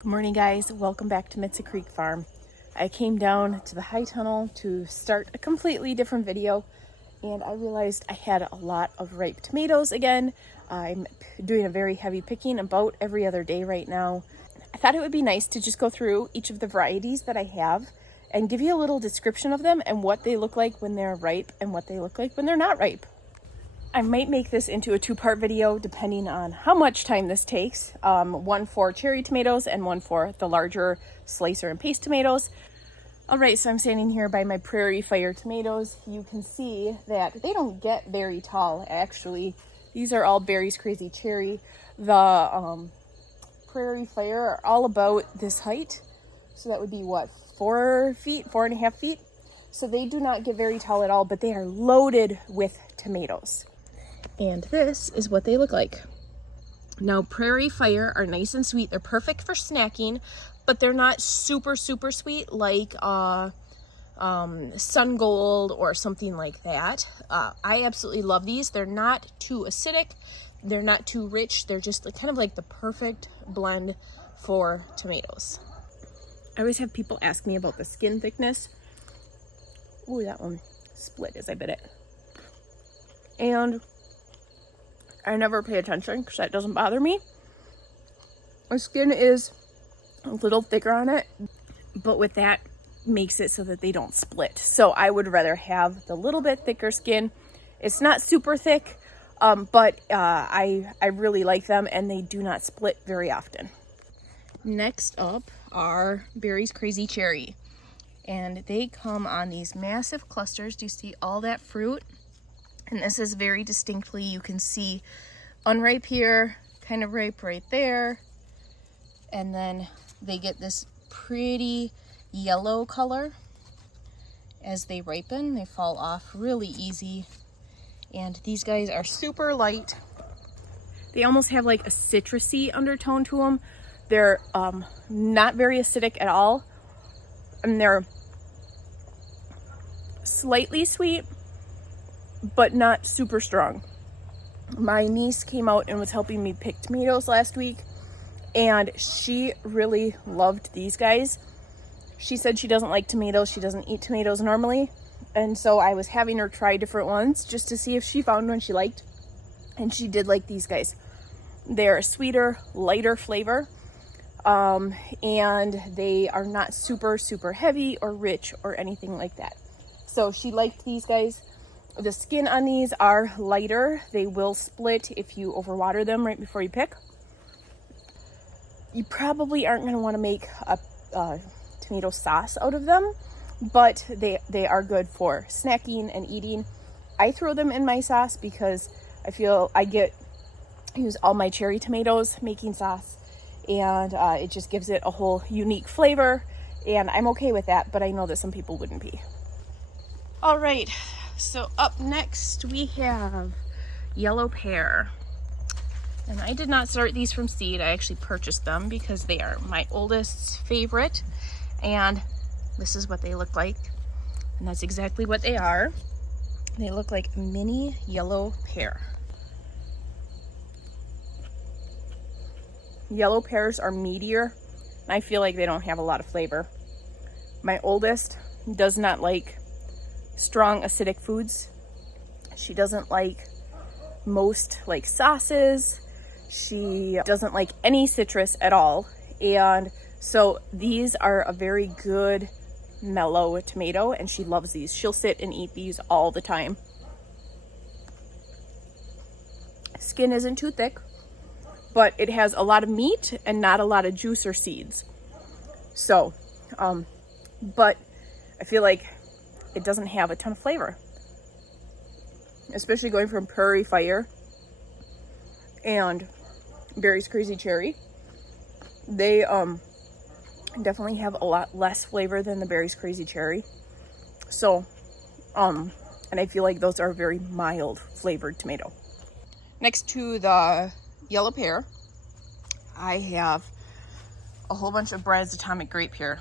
Good morning, guys. Welcome back to Mitsa Creek Farm. I came down to the high tunnel to start a completely different video, and I realized I had a lot of ripe tomatoes again. I'm doing a very heavy picking about every other day right now. I thought it would be nice to just go through each of the varieties that I have and give you a little description of them and what they look like when they're ripe and what they look like when they're not ripe. I might make this into a two-part video depending on how much time this takes. One for cherry tomatoes and one for the larger slicer and paste tomatoes. All right, so I'm standing here by my Prairie Fire tomatoes. You can see that they don't get very tall, actually. These are all Berries Crazy Cherry. The Prairie Fire are all about this height. So that would be what, 4 feet, 4.5 feet? So they do not get very tall at all, but they are loaded with tomatoes. And this is what they look like. Now, Prairie Fire are nice and sweet. They're perfect for snacking, but they're not super sweet like Sungold or something like that. I absolutely love these. They're not too acidic. They're not too rich. They're just kind of like the perfect blend for tomatoes. I always have people ask me about the skin thickness. Ooh, that one split as I bit it. And I never pay attention because that doesn't bother me. My skin is a little thicker on it, but with that makes it so that they don't split. So I would rather have the little bit thicker skin. It's not super thick, but I really like them and they do not split very often. Next up are Berries Crazy Cherry. And they come on these massive clusters. Do you see all that fruit? And this is very distinctly, you can see unripe here, kind of ripe right there. And then they get this pretty yellow color as they ripen. They fall off really easy. And these guys are super light. They almost have like a citrusy undertone to them. They're not very acidic at all. And they're slightly sweet, but not super strong. My niece came out and was helping me pick tomatoes last week, and she really loved these guys. She said she doesn't like tomatoes. She doesn't eat tomatoes normally, and so I was having her try different ones just to see if she found one she liked, and she did like these guys. They're a sweeter, lighter flavor, and they are not super heavy or rich or anything like that. So she liked these guys. The skin on these are lighter. They will split if you overwater them right before you pick. You probably aren't going to want to make a tomato sauce out of them, but they are good for snacking and eating. I throw them in my sauce because I feel I use all my cherry tomatoes making sauce, and it just gives it a whole unique flavor, and I'm okay with that, but I know that some people wouldn't be. All right, so up next we have yellow pear. And I did not start these from seed. I actually purchased them because they are my oldest's favorite. And this is what they look like. And that's exactly what they are. They look like mini yellow pear. Yellow pears are meatier. And I feel like they don't have a lot of flavor. My oldest does not like strong acidic foods. She doesn't like most like sauces. She doesn't like any citrus at all. And so these are a very good mellow tomato, and she loves these. She'll sit and eat these all the time. Skin isn't too thick, but it has a lot of meat and not a lot of juice or seeds. So, but I feel like it doesn't have a ton of flavor, especially going from Prairie Fire and Berries Crazy Cherry. They definitely have a lot less flavor than the Berries Crazy Cherry. So, and I feel like those are very mild flavored tomato. Next to the yellow pear, I have a whole bunch of Brad's Atomic Grape here.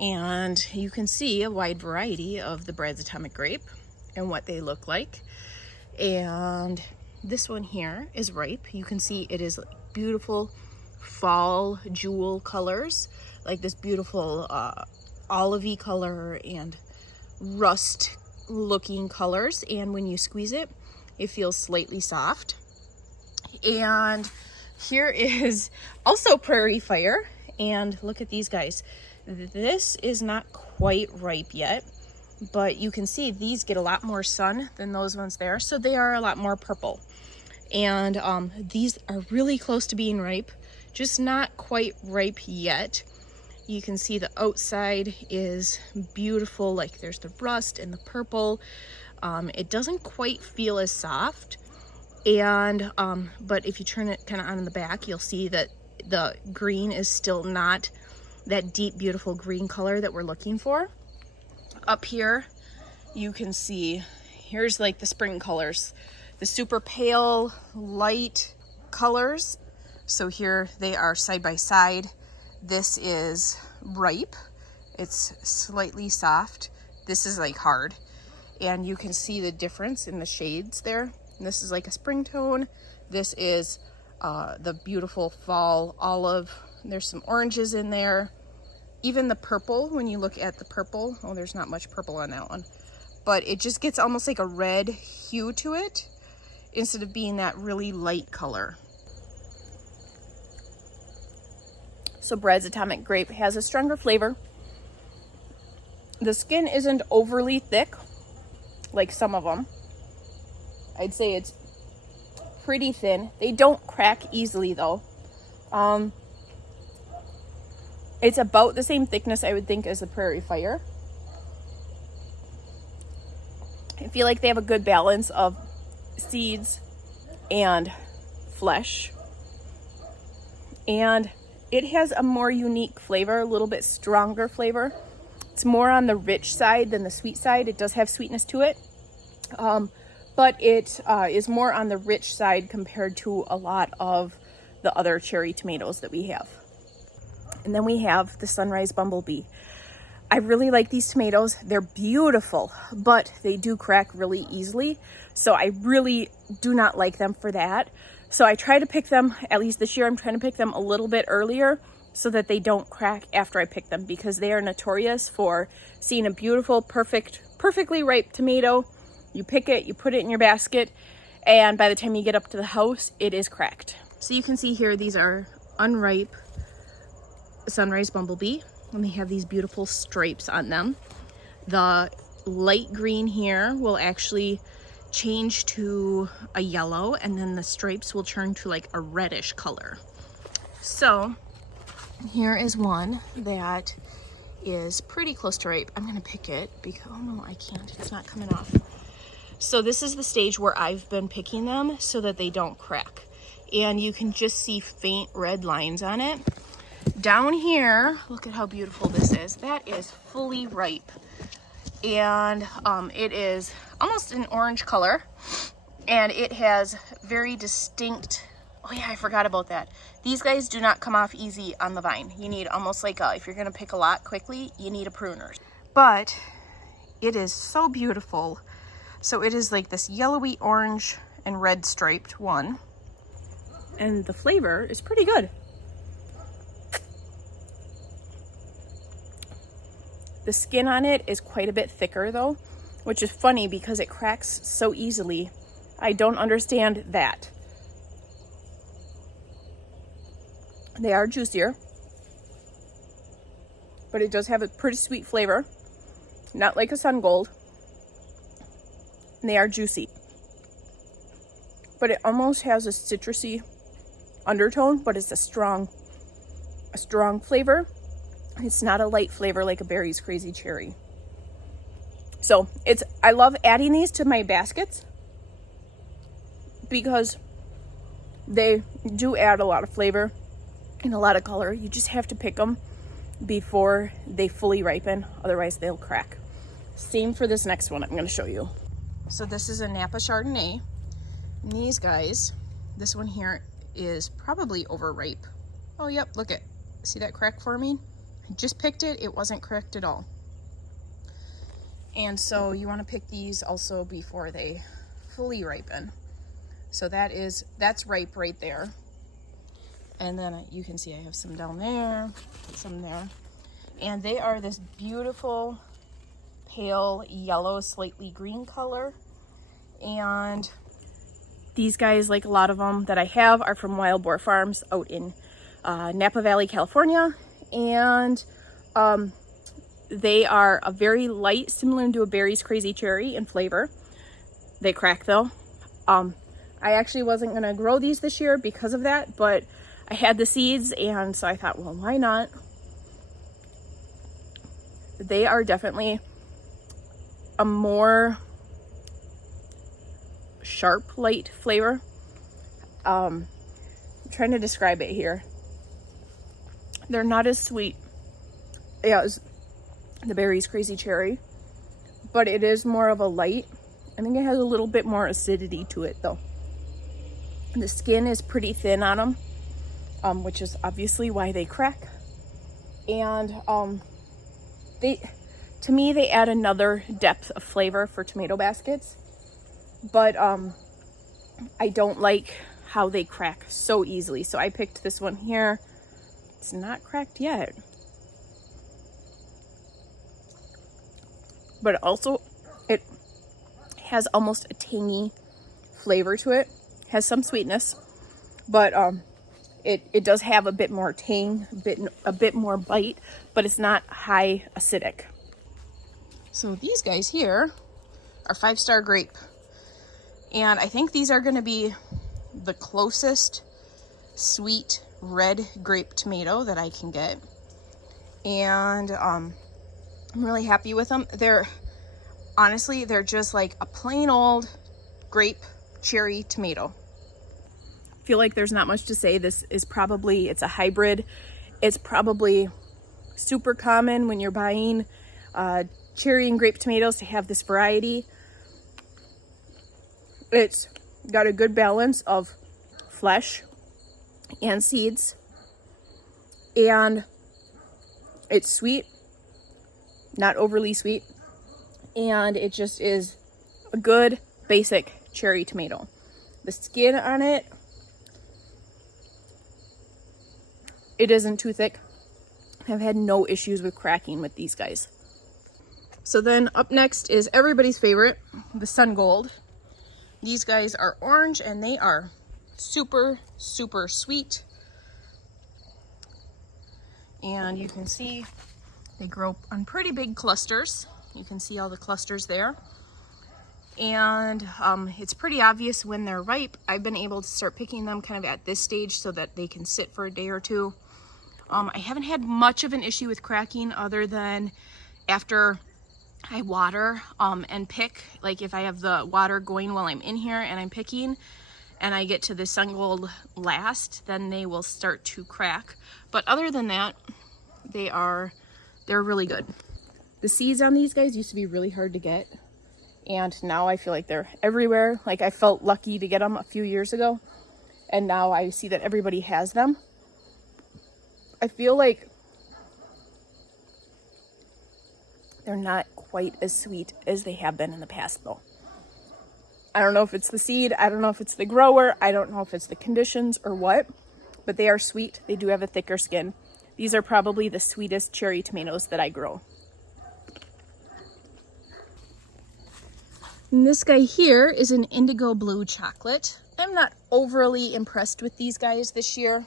And you can see a wide variety of the Brad's Atomic Grape and what they look like. And this one here is ripe. You can see it is beautiful fall jewel colors, like this beautiful olivey color and rust looking colors. And when you squeeze it, it feels slightly soft. And here is also Prairie Fire, and look at these guys. This is not quite ripe yet, but you can see these get a lot more sun than those ones there, so they are a lot more purple. And these are really close to being ripe, just not quite ripe yet. You can see the outside is beautiful, like there's the rust and the purple. It doesn't quite feel as soft, and but if you turn it kind of on in the back, you'll see that the green is still not that deep, beautiful green color that we're looking for. Up here, you can see, here's like the spring colors, the super pale, light colors. So here they are side by side. This is ripe. It's slightly soft. This is like hard. And you can see the difference in the shades there. And this is like a spring tone. This is the beautiful fall olive. There's some oranges in there. Even the purple, when you look at the purple, oh, there's not much purple on that one, but it just gets almost like a red hue to it instead of being that really light color. So Brad's Atomic Grape has a stronger flavor. The skin isn't overly thick like some of them. I'd say it's pretty thin. They don't crack easily though. It's about the same thickness, I would think, as the Prairie Fire. I feel like they have a good balance of seeds and flesh. And it has a more unique flavor, a little bit stronger flavor. It's more on the rich side than the sweet side. It does have sweetness to it. But it is more on the rich side compared to a lot of the other cherry tomatoes that we have. And then we have the Sunrise BumbleBee. I really like these tomatoes. They're beautiful, but they do crack really easily. So I really do not like them for that. So I try to pick them, at least this year, I'm trying to pick them a little bit earlier so that they don't crack after I pick them, because they are notorious for seeing a beautiful, perfectly ripe tomato. You pick it, you put it in your basket, and by the time you get up to the house, it is cracked. So you can see here, these are unripe Sunrise BumbleBee, and they have these beautiful stripes on them. The light green here will actually change to a yellow, and then the stripes will turn to like a reddish color. So here is one that is pretty close to ripe. I'm gonna pick it because, oh no, I can't, it's not coming off. So this is the stage where I've been picking them so that they don't crack, and you can just see faint red lines on it. Down here, look at how beautiful this is. That is fully ripe, and it is almost an orange color, and it has very distinct, oh yeah, I forgot about that. These guys do not come off easy on the vine. You need almost like if you're gonna pick a lot quickly, you need a pruner. But it is so beautiful. So it is like this yellowy orange and red striped one, and the flavor is pretty good. The skin on it is quite a bit thicker though, which is funny because it cracks so easily. I don't understand that. They are juicier, but it does have a pretty sweet flavor, not like a Sungold. And they are juicy, but it almost has a citrusy undertone, but it's a strong flavor. It's not a light flavor like a Berry's Crazy Cherry. So I love adding these to my baskets because they do add a lot of flavor and a lot of color. You just have to pick them before they fully ripen, otherwise they'll crack. Same for this next one I'm going to show you. So this is a Napa Chardonnay. And these guys, this one here is probably overripe. Oh yep, look at, see that crack forming? I just picked it, it wasn't cracked at all. And so you want to pick these also before they fully ripen. So that's ripe right there. And then you can see I have some down there, some there. And they are this beautiful pale yellow, slightly green color. And these guys, like a lot of them that I have, are from Wild Boar Farms out in Napa Valley, California. And they are a very light, similar to a Berry's Crazy Cherry in flavor. They crack though. I actually wasn't gonna grow these this year because of that, but I had the seeds, and so I thought, well, why not? They are definitely a more sharp, light flavor. I'm trying to describe it here. They're not as sweet as the Berry's Crazy Cherry, but it is more of a light. I think it has a little bit more acidity to it though. The skin is pretty thin on them. Which is obviously why they crack. And to me, they add another depth of flavor for tomato baskets. But I don't like how they crack so easily. So I picked this one here. It's not cracked yet. But also, it has almost a tangy flavor to it. Has some sweetness, but it does have a bit more tang, a bit more bite, but it's not high acidic. So these guys here are 5-star grape. And I think these are going to be the closest sweet red grape tomato that I can get. And I'm really happy with them. Honestly, they're just like a plain old grape cherry tomato. Feel like there's not much to say. This is probably, it's a hybrid. It's probably super common when you're buying cherry and grape tomatoes to have this variety. It's got a good balance of flesh and seeds, and it's sweet, not overly sweet, and it just is a good basic cherry tomato. The skin on it, it isn't too thick. I've had no issues with cracking with these guys. So then up next is everybody's favorite, the Sungold. These guys are orange and they are super, super sweet. And you can see they grow on pretty big clusters. You can see all the clusters there. And it's pretty obvious when they're ripe. I've been able to start picking them kind of at this stage so that they can sit for a day or two. I haven't had much of an issue with cracking other than after I water and pick. Like if I have the water going while I'm in here and I'm picking and I get to the Sungold last, then they will start to crack. But other than that, they're really good. The seeds on these guys used to be really hard to get, and now I feel like they're everywhere. Like I felt lucky to get them a few years ago, and now I see that everybody has them. I feel like they're not quite as sweet as they have been in the past though. I don't know if it's the seed, I don't know if it's the grower, I don't know if it's the conditions or what, but they are sweet. They do have a thicker skin. These are probably the sweetest cherry tomatoes that I grow. And this guy here is an indigo blue chocolate. I'm not overly impressed with these guys this year.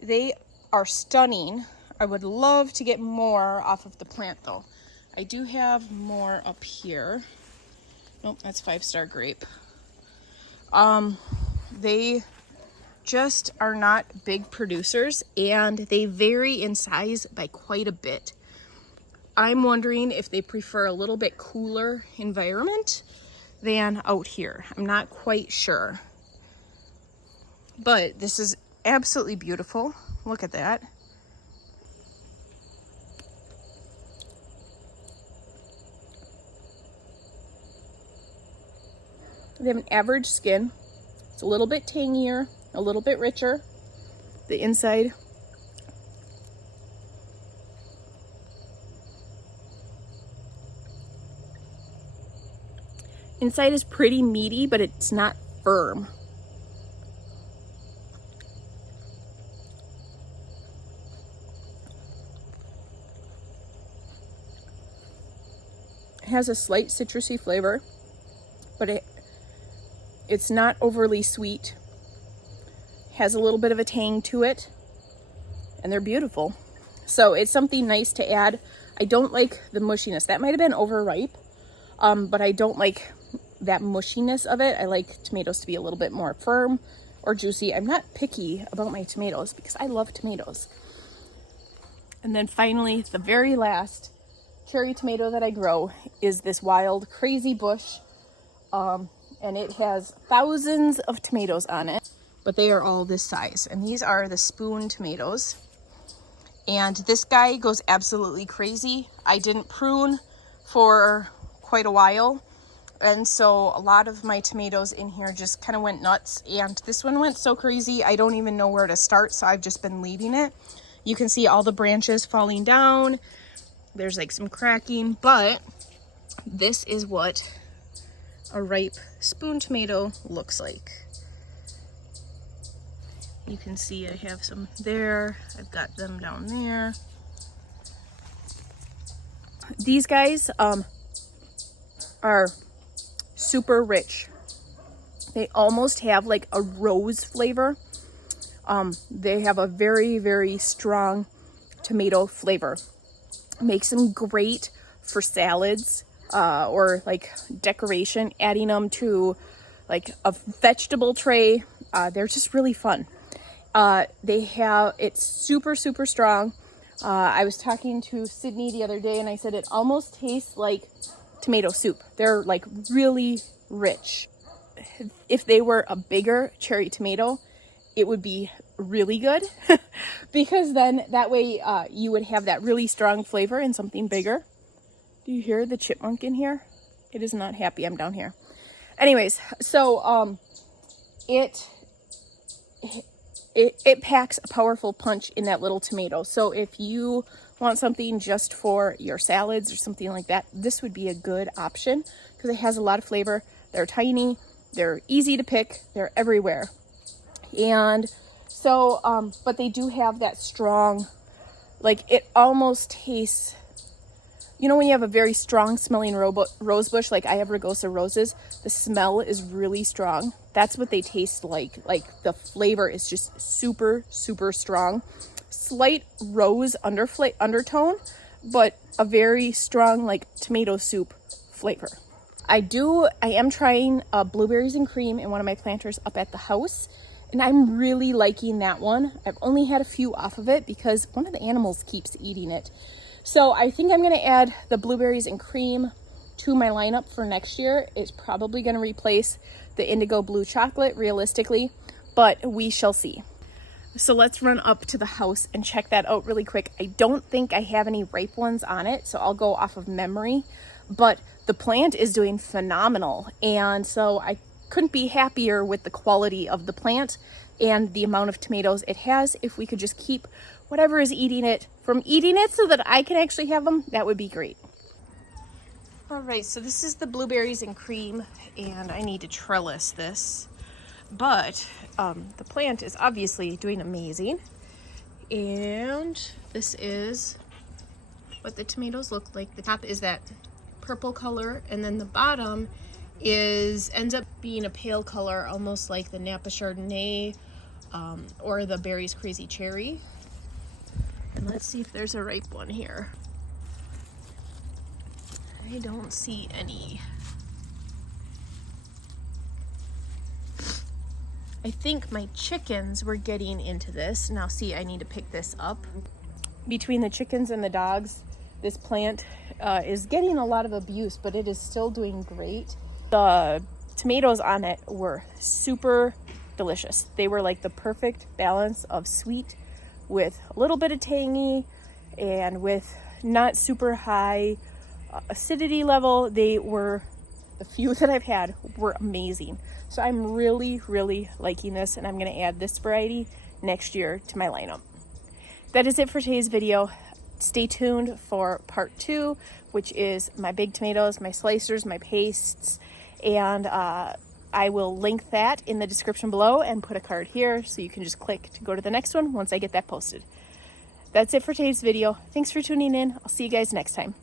They are stunning. I would love to get more off of the plant though. I do have more up here. Nope, that's 5-star grape. They just are not big producers and they vary in size by quite a bit. I'm wondering if they prefer a little bit cooler environment than out here. I'm not quite sure. But this is absolutely beautiful. Look at that. They have an average skin. It's a little bit tangier, a little bit richer. The inside. Inside is pretty meaty, but it's not firm. has a slight citrusy flavor, but it's not overly sweet. Has a little bit of a tang to it, and they're beautiful. So it's something nice to add. I don't like the mushiness. That might have been overripe, but I don't like that mushiness of it. I like tomatoes to be a little bit more firm or juicy. I'm not picky about my tomatoes because I love tomatoes. And then finally, the very last cherry tomato that I grow is this wild Crrazy bush, and it has thousands of tomatoes on it, but they are all this size, and these are the spoon tomatoes. And this guy goes absolutely crazy. I didn't prune for quite a while, and so a lot of my tomatoes in here just kind of went nuts, and this one went so crazy I don't even know where to start, so I've just been leaving it. You can see all the branches falling down. There's like some cracking, but this is what a ripe spoon tomato looks like. You can see I have some there. I've got them down there. These guys are super rich. They almost have like a rose flavor. They have a very, very strong tomato flavor. Makes them great for salads or like decoration, adding them to like a vegetable tray. They're just really fun. It's super, super strong. I was talking to Sydney the other day and I said it almost tastes like tomato soup. They're like really rich. If they were a bigger cherry tomato, it would be really good because then that way you would have that really strong flavor in something bigger. Do you hear the chipmunk in here? It is not happy I'm down here. Anyways, so it packs a powerful punch in that little tomato. So if you want something just for your salads or something like that, this would be a good option because it has a lot of flavor. They're tiny, they're easy to pick, they're everywhere. And so, but they do have that strong, like it almost tastes, you know, when you have a very strong smelling rose bush, like I have Rugosa roses, the smell is really strong. That's what they taste like. Like the flavor is just super, super strong. Slight rose undertone, but a very strong like tomato soup flavor. I am trying blueberries and cream in one of my planters up at the house. And I'm really liking that one. I've only had a few off of it because one of the animals keeps eating it. So I think I'm going to add the blueberries and cream to my lineup for next year. It's probably going to replace the Indigo blue chocolate realistically, but we shall see. So let's run up to the house and check that out really quick. I don't think I have any ripe ones on it, so I'll go off of memory, but the plant is doing phenomenal. And so I couldn't be happier with the quality of the plant and the amount of tomatoes it has. If we could just keep whatever is eating it from eating it so that I can actually have them, that would be great. All right, so this is the blueberries and cream, and I need to trellis this, but the plant is obviously doing amazing. And this is what the tomatoes look like. The top is that purple color, and then the bottom ends up being a pale color, almost like the Napa Chardonnay or the Berry's Crazy Cherry. And let's see if there's a ripe one here. I don't see any. I think my chickens were getting into this. Now see, I need to pick this up. Between the chickens and the dogs, this plant is getting a lot of abuse, but it is still doing great. The tomatoes on it were super delicious. They were like the perfect balance of sweet with a little bit of tangy and with not super high acidity level. The few that I've had were amazing. So I'm really, really liking this, and I'm going to add this variety next year to my lineup. That is it for today's video. Stay tuned for part 2, which is my big tomatoes, my slicers, my pastes, and I will link that in the description below and put a card here so you can just click to go to the next one once I get that posted. That's it for today's video. Thanks for tuning in. I'll see you guys next time.